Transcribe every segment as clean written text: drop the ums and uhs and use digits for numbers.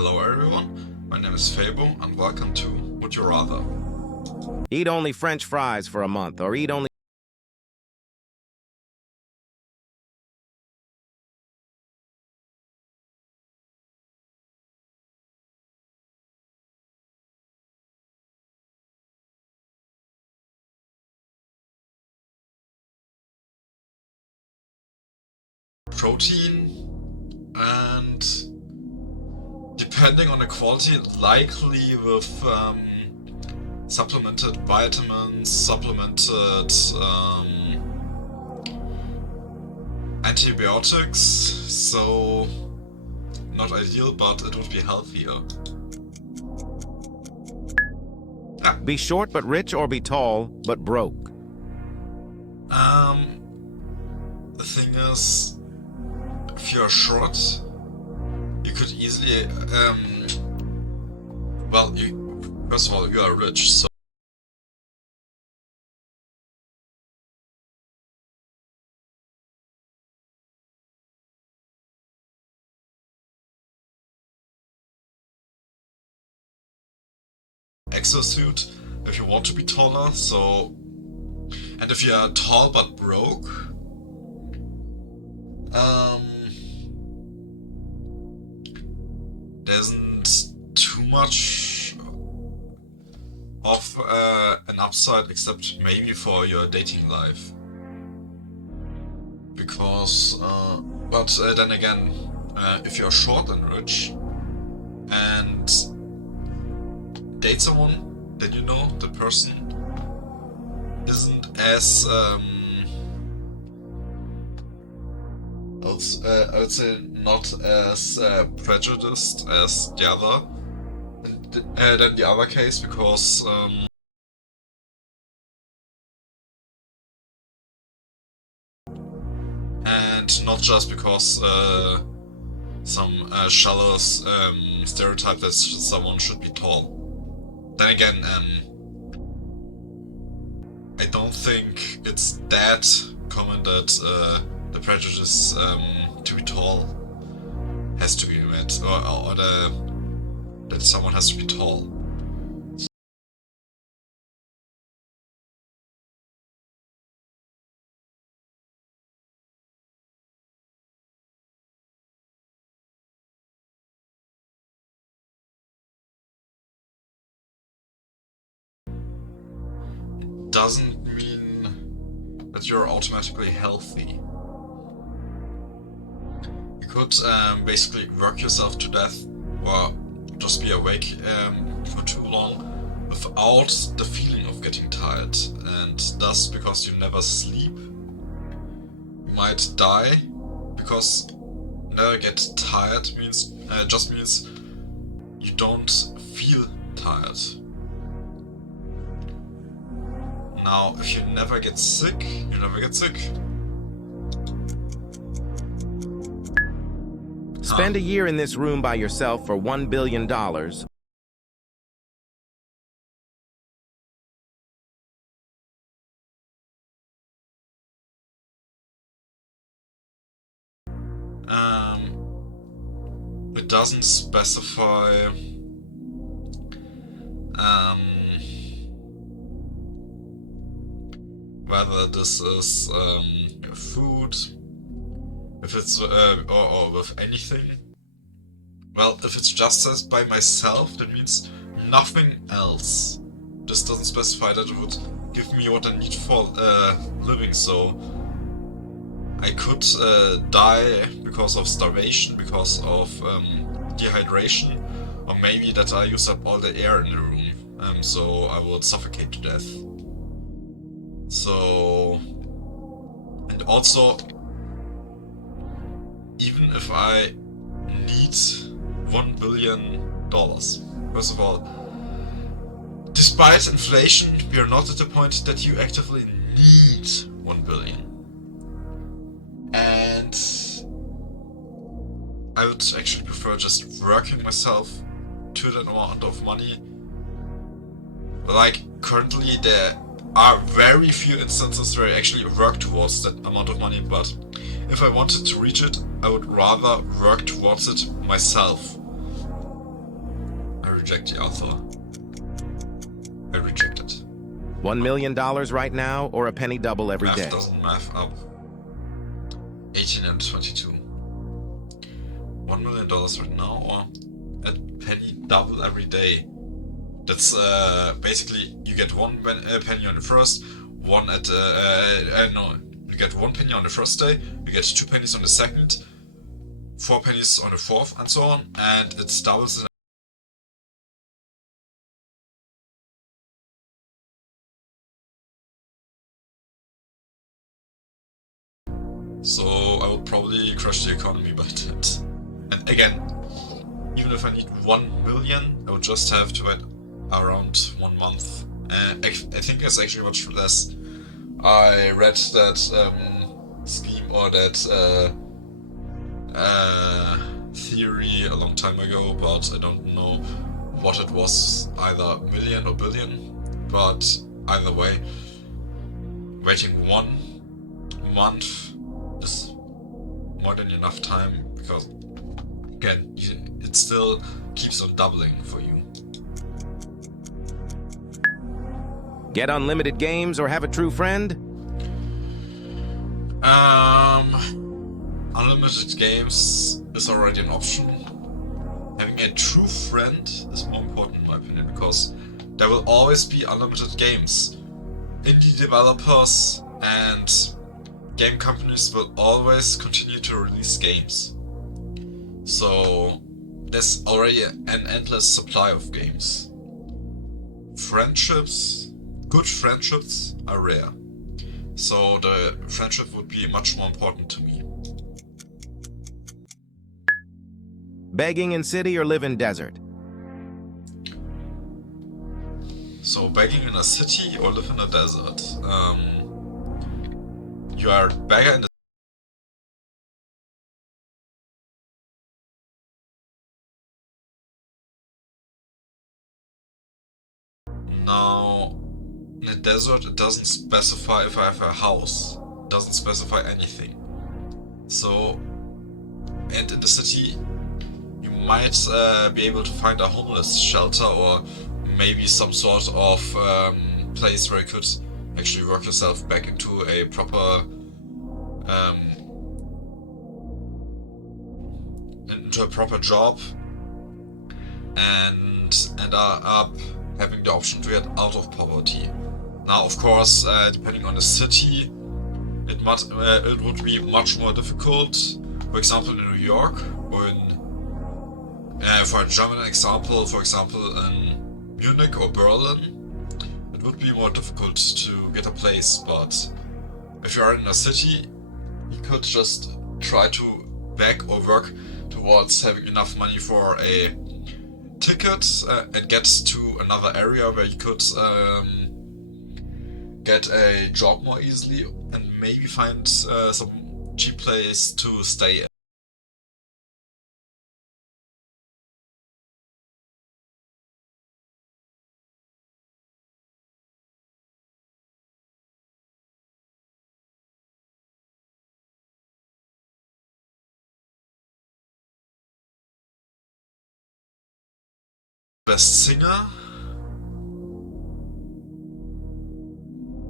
Hello everyone, my name is Fabo and welcome to Would You Rather. Eat only French fries for a month, or eat only Protein and depending on the quality, likely with supplemented vitamins, supplemented antibiotics, so not ideal, but it would be healthier. be short but rich, or be tall but broke. The thing is, if you're short, you could easily, well, first of all, you are rich, so exosuit if you want to be taller, so, and if you are tall but broke, there isn't too much of an upside except maybe for your dating life. Because, but then again, if you're short and rich and date someone, then you know the person isn't as, I would say not as prejudiced as the other, than the other case, because and not just because some shallow stereotype that someone should be tall. Then again, I don't think it's that common that the prejudice to be tall has to be met, or that someone has to be tall. Doesn't mean that you're automatically healthy. You could basically work yourself to death or just be awake for too long without the feeling of getting tired, and thus, because you never sleep, you might die, because never get tired means just means you don't feel tired. Now, if you never get sick, you never get sick. Spend a year in this room by yourself for $1 billion. It doesn't specify whether this is food, if it's or with anything. Well, if it's just says by myself, that means nothing else. This doesn't specify that it would give me what I need for living, so I could die because of starvation, because of dehydration, or maybe that I use up all the air in the room, so I would suffocate to death. So, and also, even if I need $1 billion, first of all, despite inflation, we are not at the point that you actively need 1 billion. And I would actually prefer just working myself to that amount of money. Like, currently there are very few instances where I actually work towards that amount of money, but if I wanted to reach it, I would rather work towards it myself. reject the offer. I reject it. $1 million right now or a penny double every day? Math doesn't math up. 18 and 22. $1 million right now or a penny double every day. That's basically you get one penny on the first, one at no, you get 1 penny on the first day, you get 2 pennies on the second, 4 pennies on the fourth, and so on, and it doubles. So I will probably crush the economy by that. And again, even if I need 1 million, I would just have to wait around 1 month. And I think it's actually much less. I read that scheme or that theory a long time ago, but I don't know what it was, either million or billion. But either way, waiting 1 month is more than enough time, because again, it still keeps on doubling for you. Get unlimited games or have a true friend? Unlimited games is already an option. Having a true friend is more important in my opinion, because there will always be unlimited games. Indie developers and game companies will always continue to release games. So there's already an endless supply of games. Friendships, good friendships are rare. So the friendship would be much more important to me. Begging in city or live in desert? So begging in a city or live in a desert? You are beggar in the Now, in a desert, it doesn't specify if I have a house. It doesn't specify anything. So, and in the city, you might be able to find a homeless shelter or maybe some sort of place where you could actually work yourself back into a proper job and end up having the option to get out of poverty. Now, of course, depending on the city, it would be much more difficult. For example, in New York, or for a German example, for example, in Munich or Berlin, it would be more difficult to get a place. But if you are in a city, you could just try to beg or work towards having enough money for a ticket and get to another area where you could get a job more easily and maybe find some cheap place to stay in. Best singer,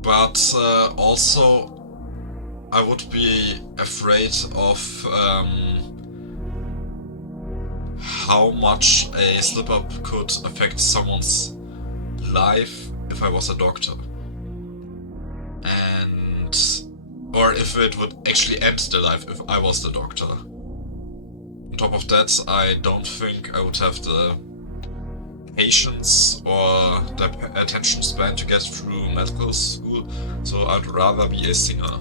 but also I would be afraid of how much a slip up could affect someone's life if I was a doctor, and or if it would actually end the life if I was the doctor. On top of that, I don't think I would have the patience or the attention span to get through medical school, so I'd rather be a singer.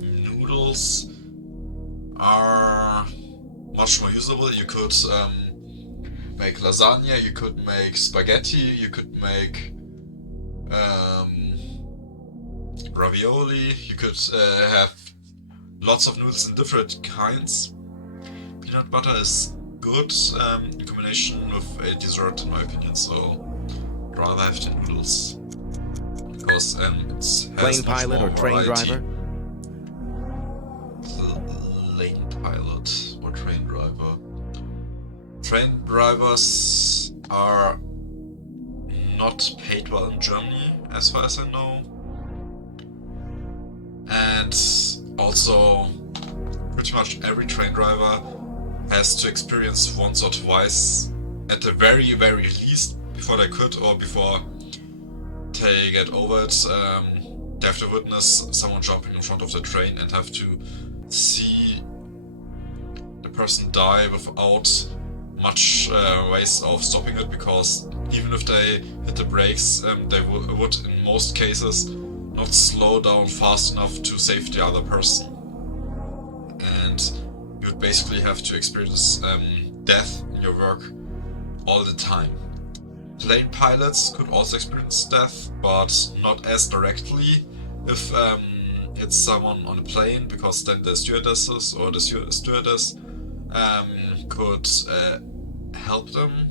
Noodles are much more usable. You could make lasagna, you could make spaghetti, you could make ravioli, you could have lots of noodles in different kinds. Peanut butter is good in combination with a dessert in my opinion, so I'd rather have the noodles. Because it has Plane much pilot more or train variety. driver? Lane pilot or train driver. Train drivers are not paid well in Germany, as far as I know. And also, pretty much every train driver has to experience once or twice, at the very, very least, before they quit or before they get over it, they have to witness someone jumping in front of the train and have to see the person die without much ways of stopping it, because even if they hit the brakes, they would in most cases not slow down fast enough to save the other person. And you would basically have to experience death in your work all the time. Plane pilots could also experience death, but not as directly if it's someone on a plane, because then the stewardesses or the stewardess could help them,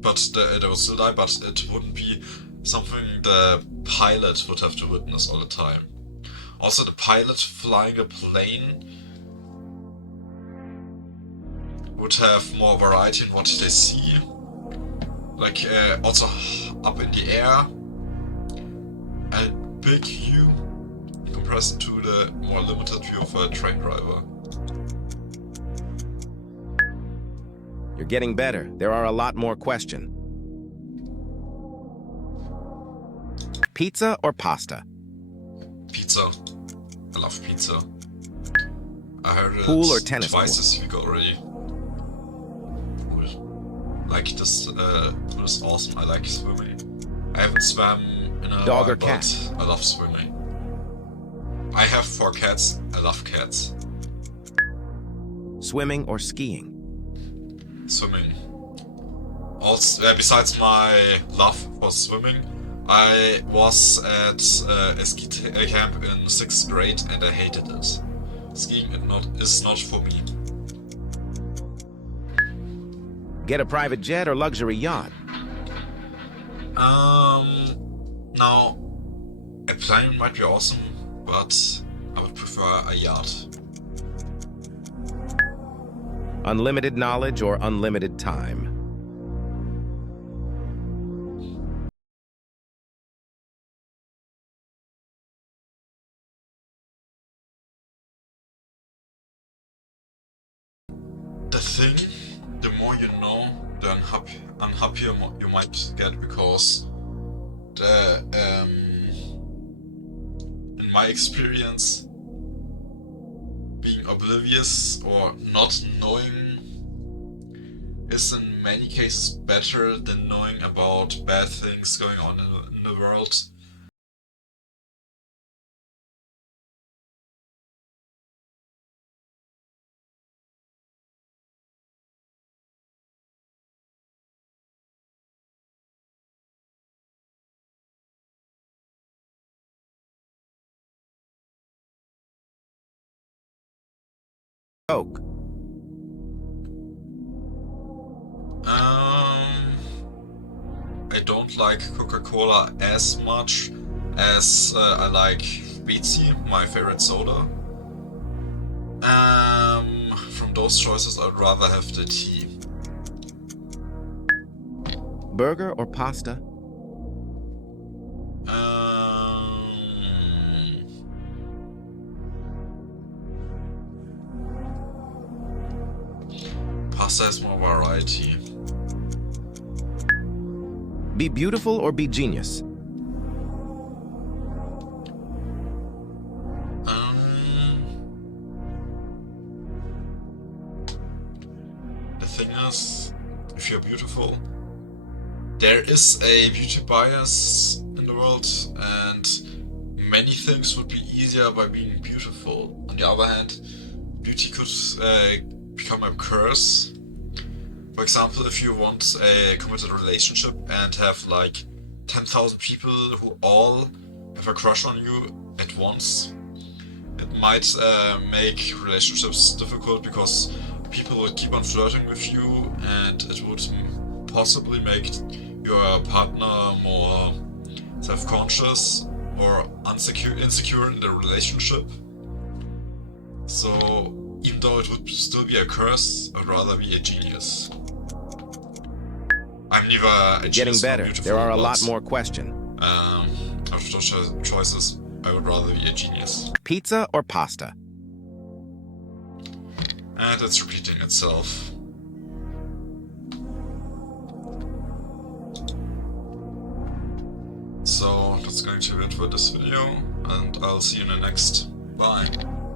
but they would still die, but it wouldn't be something the pilot would have to witness all the time. Also, the pilot flying a plane would have more variety in what they see. Like, also up in the air, a big view in comparison to the more limited view of a train driver. You're getting better. There are a lot more questions. Pizza or pasta? Pizza. I love pizza. I heard it Pool or tennis twice court? this week already. Like, this pool is awesome. I like swimming. I haven't swam in a Dog while, or cat? but I love swimming. I have 4 cats. I love cats. Swimming or skiing? Swimming. Also, besides my love for swimming, I was at a ski camp in 6th grade and I hated it. Skiing is not for me. Get a private jet or luxury yacht? Now, a plane might be awesome, but I would prefer a yacht. Unlimited knowledge or unlimited time? The thing, the more you know, the unhappier you might get, because in my experience, being oblivious or not knowing is in many cases better than knowing about bad things going on in the world. Coke. I don't like Coca-Cola as much as I like Beatsy, my favorite soda. From those choices, I'd rather have the tea. Burger or pasta? Pasta has more variety. Be beautiful or be genius? The thing is, if you're beautiful, there is a beauty bias in the world, and many things would be easier by being beautiful. On the other hand, beauty could become a curse. For example, if you want a committed relationship and have like 10,000 people who all have a crush on you at once, it might make relationships difficult, because people people would keep on flirting with you, and it would possibly make your partner more self-conscious or insecure in the relationship. So, even though it would still be a curse, I'd rather be a genius. I'm neither a Getting genius nor better. beautiful, There are a lot but, more questions. out of those choices, I would rather be a genius. Pizza or pasta? And it's repeating itself. So that's going to be it for this video, and I'll see you in the next. Bye.